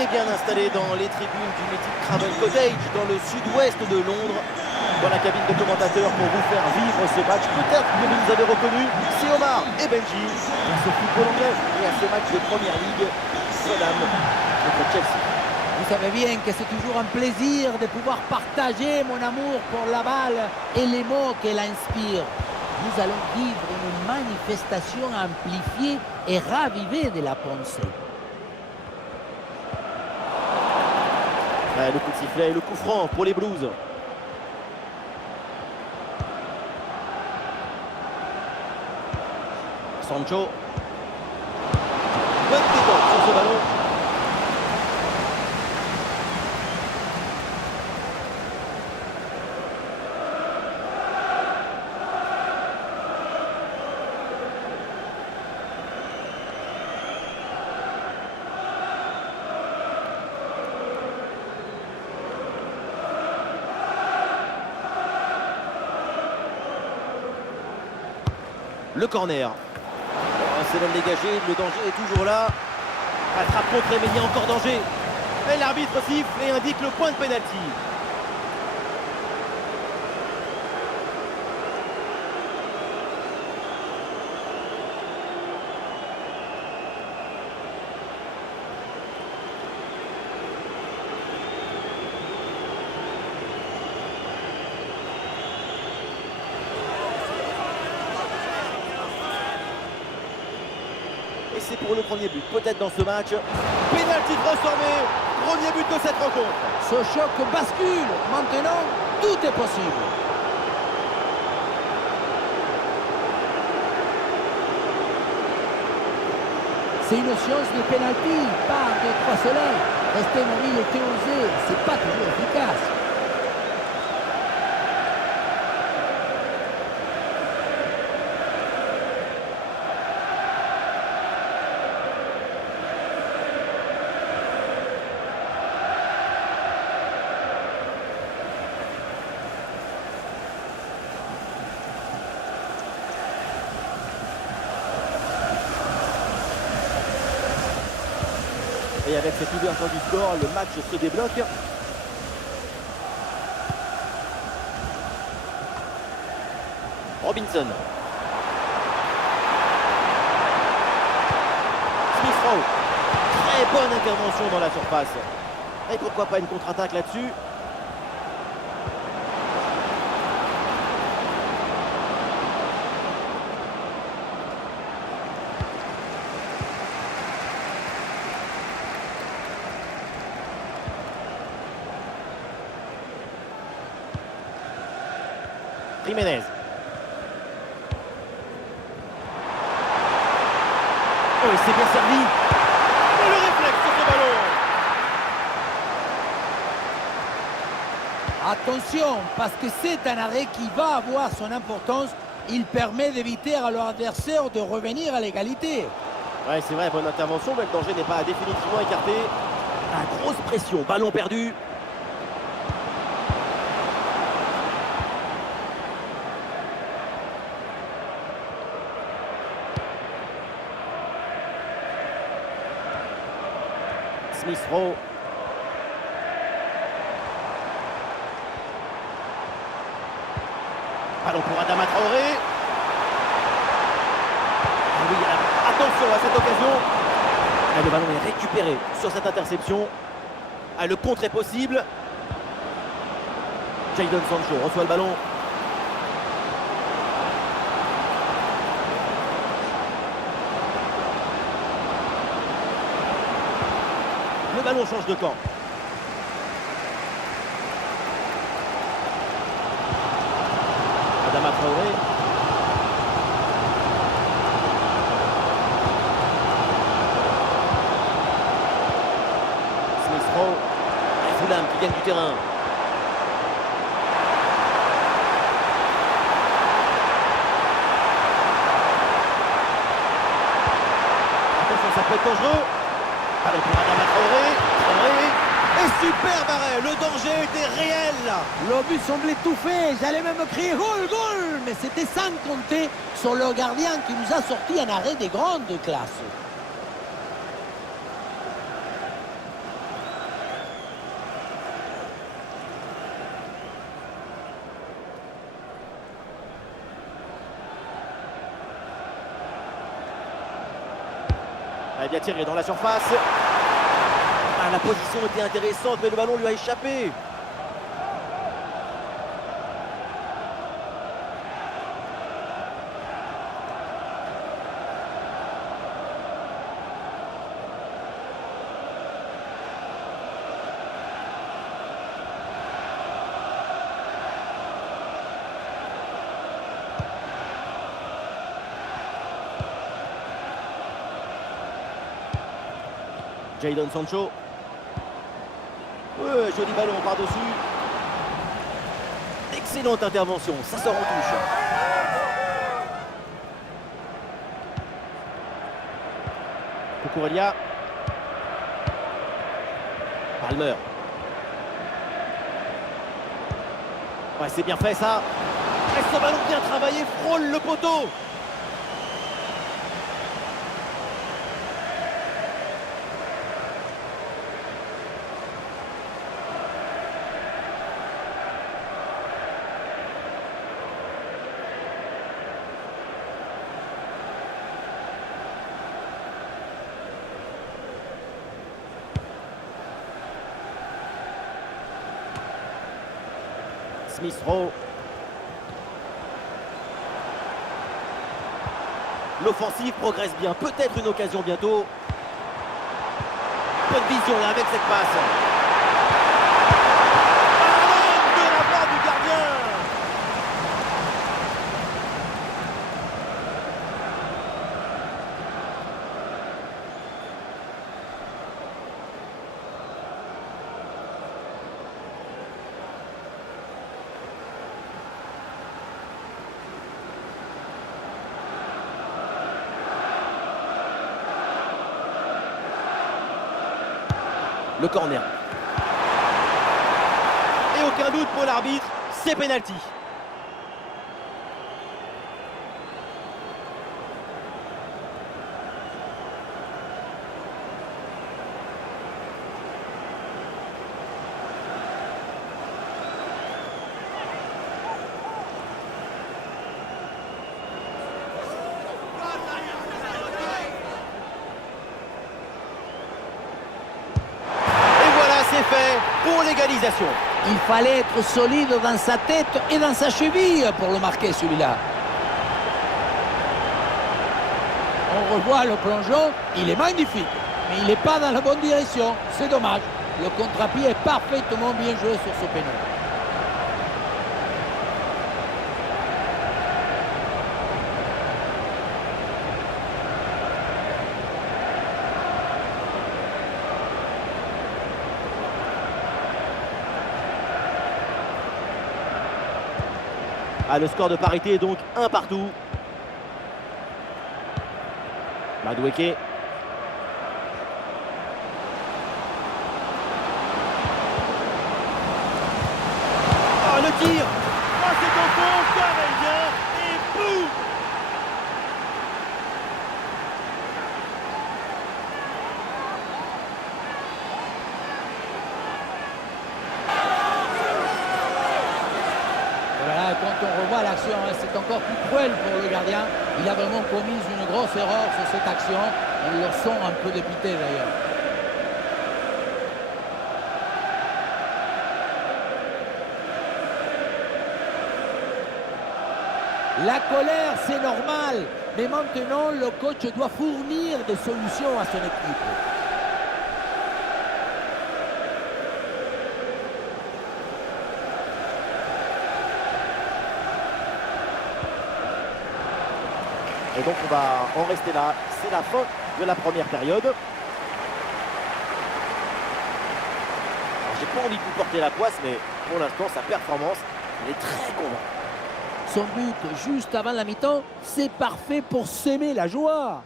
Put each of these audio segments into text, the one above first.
est bien installé dans les tribunes du mythique Craven Cottage, dans le sud-ouest de Londres, dans la cabine de commentateurs pour vous faire vivre ce match. Peut-être que vous nous avez reconnus, c'est Omar et Benji, à ce football anglais et à ce match de Première Ligue, Fulham contre Chelsea. Vous savez bien que c'est toujours un plaisir de pouvoir partager mon amour pour la balle et les mots qu'elle inspire. Nous allons vivre une manifestation amplifiée et ravivée de la pensée. Le coup de sifflet et le coup franc pour les Blues. Sancho. Bonne détente sur ce ballon. Le corner. C'est l'homme dégagé, le danger est toujours là. Attrape contre, mais il y a encore danger. Et l'arbitre siffle et indique le point de pénalty. Et c'est pour le premier but, peut-être dans ce match. Pénalty transformé, premier but de cette rencontre. Ce choc bascule. Maintenant, tout est possible. C'est une science de pénalty, pas de trois soleils. Rester mobile et osé, c'est pas toujours efficace. Et avec cette ouverture du score, le match se débloque. Robinson. Smith-Rowe. Très bonne intervention dans la surface. Et pourquoi pas une contre-attaque là-dessus. Jiménez. Oh, il s'est bien servi. Et le réflexe sur ce ballon. Attention, parce que c'est un arrêt qui va avoir son importance. Il permet d'éviter à leur adversaire de revenir à l'égalité. Ouais, c'est vrai, bonne intervention, mais le danger n'est pas définitivement écarté. Ah, grosse pression, ballon perdu. Smith-Rowe. Ballon pour Adama Traoré. Oui, attention à cette occasion. Ah, le ballon est récupéré sur cette interception. Ah, le contre est possible. Jadon Sancho reçoit le ballon. Le ballon change de camp. Adama Traoré. Smith-Rowe. Et Fulham qui gagne du terrain. Attention, ça peut être dangereux. Allez, pour Adama Traoré. Et superbe arrêt, le danger était réel. Le but semblait tout fait, j'allais même crier goal, goal, mais c'était sans compter sur le gardien qui nous a sorti un arrêt de grande classe. Elle a bien tiré dans la surface. Ah, la position était intéressante, mais le ballon lui a échappé. Jadon Sancho. Ouais, joli ballon par-dessus. Excellente intervention, ça sort en touche. Cucurella. Palmer. Ouais, c'est bien fait ça. Et ce ballon bien travaillé frôle le poteau. Smith Rowe. L'offensive progresse bien, peut-être une occasion bientôt. Bonne vision là avec cette passe. Arrête de la part du gardien. Le corner. Et aucun doute pour l'arbitre, c'est pénalty. Fait pour l'égalisation. Il fallait être solide dans sa tête et dans sa cheville pour le marquer celui-là. On revoit le plongeon, il est magnifique, mais il n'est pas dans la bonne direction. C'est dommage. Le contre-pied est parfaitement bien joué sur ce péno. Ah, le score de parité est donc 1 partout. Madueke. Ah, le tir. Ah, c'est au fond, Cavalier. Et boum. Quand on revoit l'action, c'est encore plus cruel pour le gardien. Il a vraiment commis une grosse erreur sur cette action. On le sent un peu dépité d'ailleurs. La colère, c'est normal. Mais maintenant, le coach doit fournir des solutions à son équipe. Et donc on va en rester là. C'est la fin de la première période. J'ai pas envie de vous porter la poisse, mais pour l'instant sa performance elle est très convaincante. Son but juste avant la mi-temps, c'est parfait pour s'aimer la joie.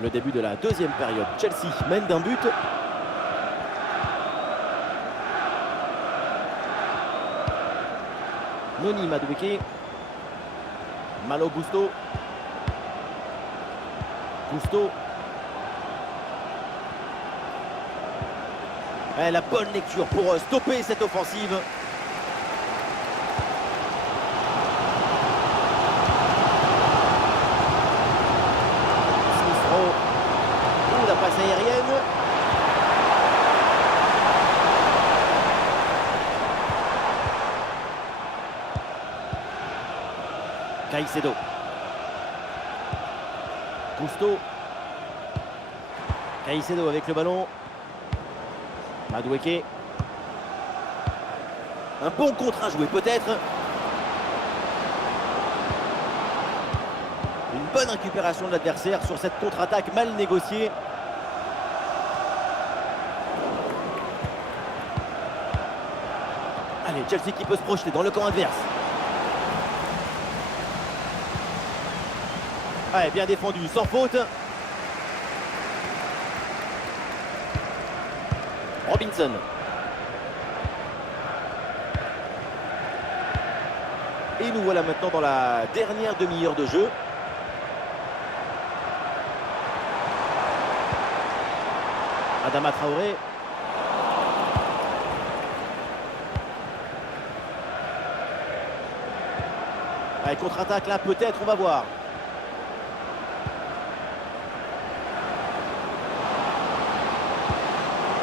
Le début de la deuxième période, Chelsea mène d'un but. Noni Madueke. Malo Gusto. Ouais, la bonne lecture pour stopper cette offensive. Smith Rowe. Ouh, la passe aérienne. Caicedo. Cousteau. Caicedo avec le ballon. Madueke. Un bon contre à jouer peut-être. Une bonne récupération de l'adversaire sur cette contre-attaque mal négociée. Allez, Chelsea qui peut se projeter dans le camp adverse. Ouais, bien défendu, sans faute. Robinson. Et nous voilà maintenant dans la dernière demi-heure de jeu. Adama Traoré. Allez, contre-attaque là, peut-être, on va voir.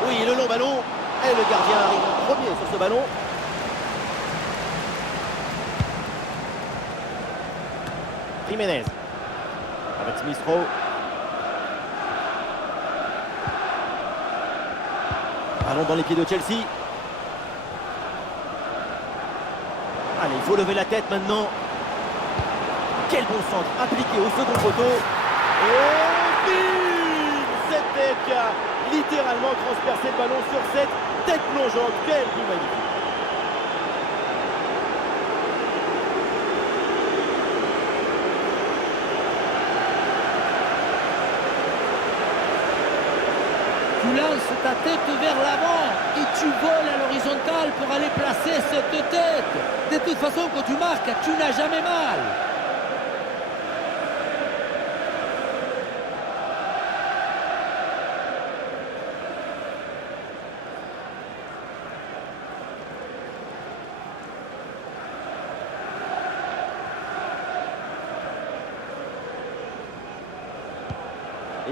Oui, le long ballon. Et le gardien arrive en premier sur ce ballon. Jiménez. Avec Smith Rowe. Ballon dans les pieds de Chelsea. Allez, il faut lever la tête maintenant. Quel bon centre appliqué au second poteau. Et bim! Cette tête qui a littéralement transpercé le ballon sur cette tête plongeante. Quel but magnifique! Tu lances ta tête vers l'avant et tu voles à l'horizontale pour aller placer cette tête. De toute façon, quand tu marques, tu n'as jamais mal.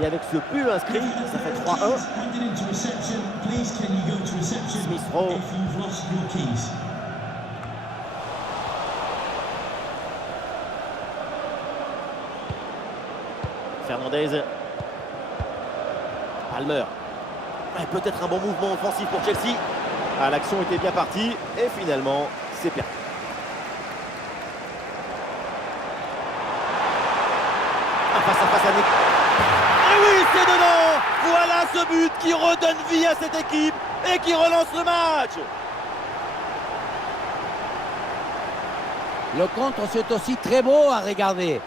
Et avec ce but inscrit, ça fait 3-1. Smith Rowe. Fernandez. Palmer. Peut-être un bon mouvement offensif pour Chelsea. Ah, l'action était bien partie et finalement, c'est perdu. Face à face à Nick. Et oui, c'est dedans! Voilà ce but qui redonne vie à cette équipe et qui relance le match. Le contre, c'est aussi très beau à regarder.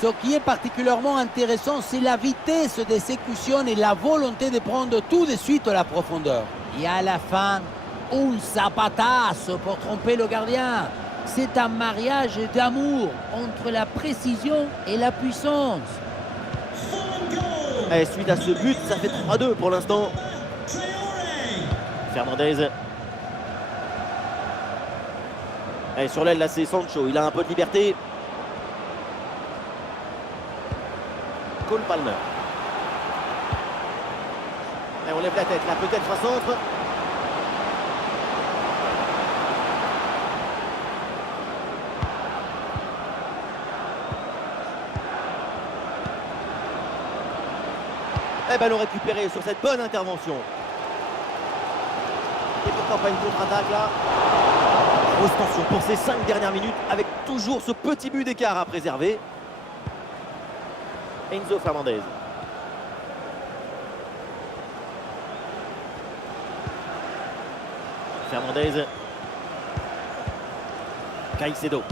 Ce qui est particulièrement intéressant, c'est la vitesse d'exécution et la volonté de prendre tout de suite la profondeur. Et à la fin, un zapatazo pour tromper le gardien. C'est un mariage d'amour entre la précision et la puissance. Et suite à ce but, ça fait 3-2 pour l'instant. Fernandez. Et sur l'aile, là, c'est Sancho. Il a un peu de liberté. Cole Palmer. Et on lève la tête, là, peut-être un centre. Et ballon récupéré sur cette bonne intervention. Et pourquoi pas une contre-attaque là. Grosse tension pour ces 5 dernières minutes avec toujours ce petit but d'écart à préserver. Enzo Fernandez. Fernandez. Caicedo.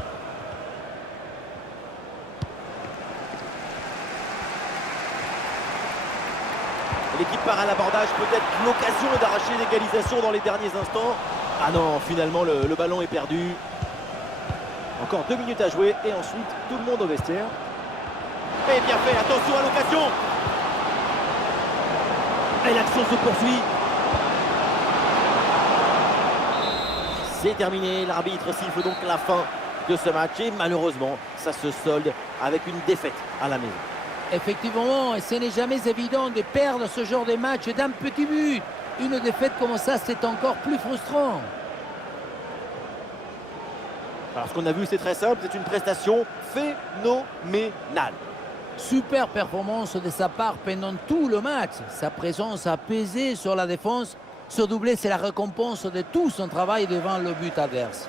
L'équipe part à l'abordage, peut-être l'occasion d'arracher l'égalisation dans les derniers instants. Ah non, finalement le ballon est perdu. Encore 2 minutes à jouer et ensuite tout le monde au vestiaire. Et bien fait, attention à l'occasion. Et l'action se poursuit. C'est terminé, l'arbitre siffle donc la fin de ce match et malheureusement, ça se solde avec une défaite à la maison. Effectivement, et ce n'est jamais évident de perdre ce genre de match d'un petit but. Une défaite comme ça, c'est encore plus frustrant. Alors ce qu'on a vu, c'est très simple, c'est une prestation phénoménale. Super performance de sa part pendant tout le match. Sa présence a pesé sur la défense. Ce doublé, c'est la récompense de tout son travail devant le but adverse.